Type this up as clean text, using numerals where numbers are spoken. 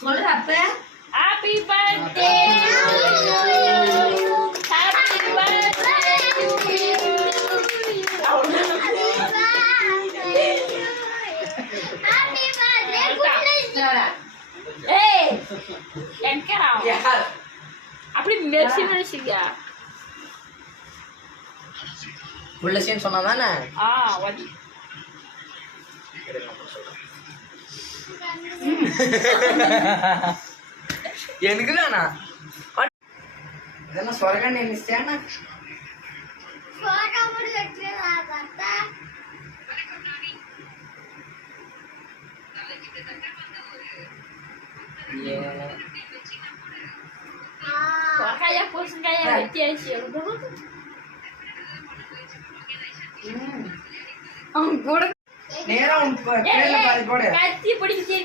சொல்ற அப்ப happy birthday happy birthday ஏய் என்கரா அப்படி மெர்சி மெர்சியா புள்ள சீன் சொன்னா தானே வடி எனக்கு தானா இதெல்லாம் சொரகாண்டி நினைச்சேன்னா kayak pus kayak biasa நேரா உன் பேர்ல பாதி போடு கத்தி பிடிச்சு